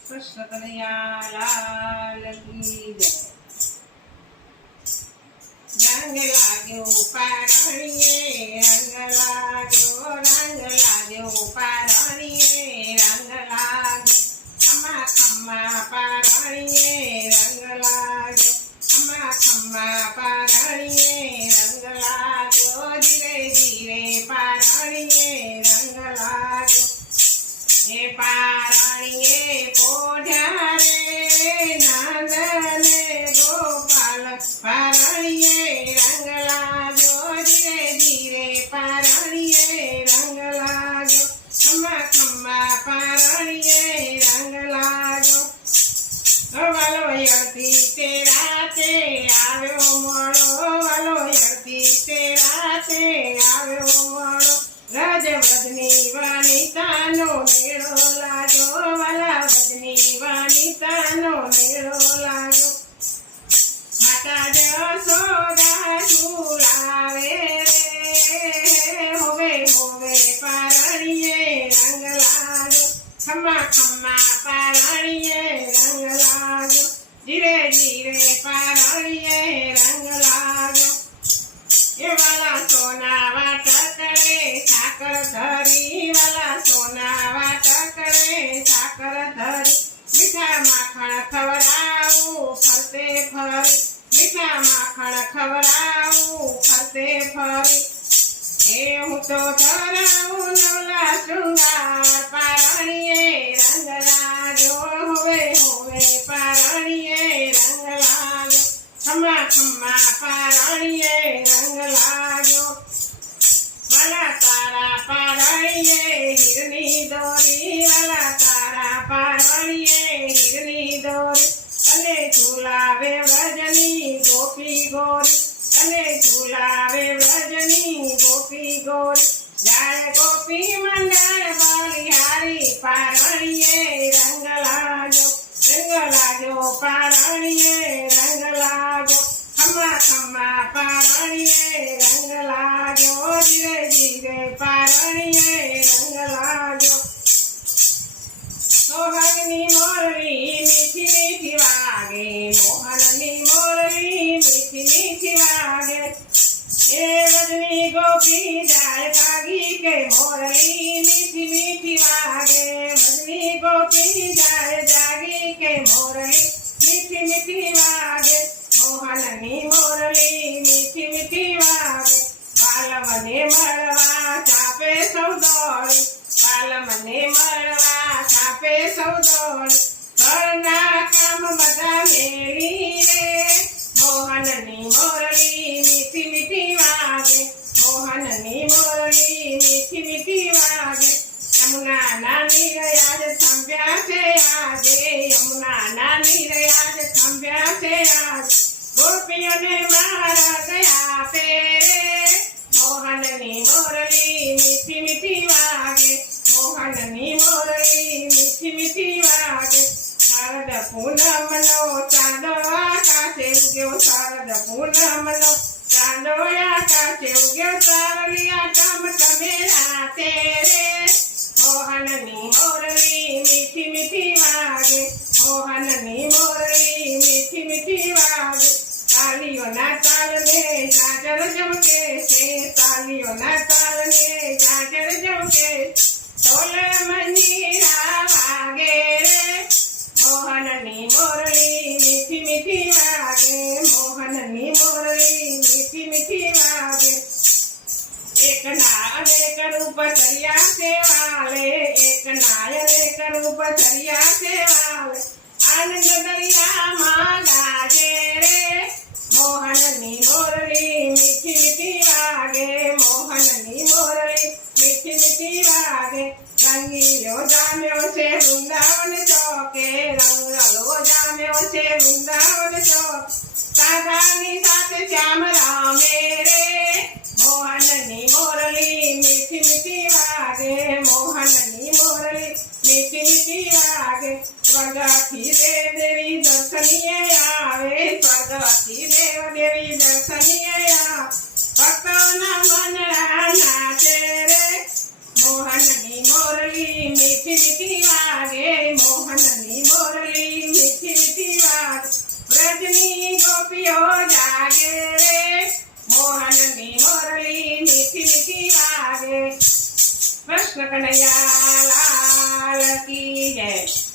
કૃષ્ણ કનૈયા લાલ કી જય રંગ પારણીએ પોઢ્યા રે નંદને ગોપાલ પારણીએ રંગ લાગ્યો ધીરે ધીરે પારણીએ રંગ લાગ્યો ખમ્મા ખમ્મા પારણીએ રંગ લાગ્યો વાલો યતી તે રાતે આવ્યો મોડો વાલો યતી તે રાતે ખવડાવું, ફરતે ફરી, મીઠા માખણ ખવડાવું, ફરતે ફરી. હે હું તો ધરાવું નવલા શૃંગાર પારણીએ રંગ લાગ્યો खम्मा खम्मा पाराइए रंग लागो वाला तारा पाराइए हिरनी दोरी वाला तारा पाराइए हिरनी दोरी अने झूलावे भजनी, गोपी गोरी। अने झूलावे भजनी, गोपी गोरी। जाय गोपी मंडल बलिहारी पाराइए रंग लागो रंग लागो पाराइए रंग લાગ્યો ખમ્મા ખમ્મા પારણીએ રંગ લાગ્યો ધીરે ધીરે પારણીએ રંગ લાગ્યો સોહાગની મોરલી મીઠી મીઠી વાગે મોહનની મોરલી મીઠી મીઠી વાગે એ વજની ગોપી જાય ભાગી કે મોરલી મીઠી મીઠી વાગે વજની ગોપી જાય જાગી કે મોરલી મીઠી મીઠી વાગે બાલમને મળવા ચાપે સૌ દોડ ઘરના કામ બધા મેલી રે મોહનની મોરલી મીઠી મીઠી વાગે મોહનની મોરલી મીઠી મીઠી વાગે યમુના નાની રહ્યા જ સંભ્યા છે આજે યમુના નાની રહ્યા જ સંભ્યા છે આજ ગોપીઓને મારા ગયા પેરે મોહનની મોરલી પૂનમનો ચાંદો આકાશે ઉગ્યો તારલિયા ટમ ટમે રાતે રે. મોહનની મોરલી મીઠી મીઠી વાગે, મોહનની મોરલી उपचरिया से वाले एक नाय लेकर से वाले आनंद दरिया माला गे रे, मोहन नी मोरली मिठी मिठी आगे, मोहन नी मोरली मिठी मिठी आगे। रंगीलो जाम्यो से वृंदावन चौके, रंगलो जाम्यो से वृंदावन चौक। राधा नी साथ श्याम मेरे दर्शनीय आवे स्वर्गवासी देवदेवी दर्शनीय भक्ताना मंडळा नाचे रे मोहननी मोरली, मिठी मिठी वागे मोहननी मोरली, मिठी मिठी वाग व्रजनी गोपियो जागे रे। मोहननी मोरली, मिठी मिठी वागे कृष्ण कन्हैया, लाल की जय।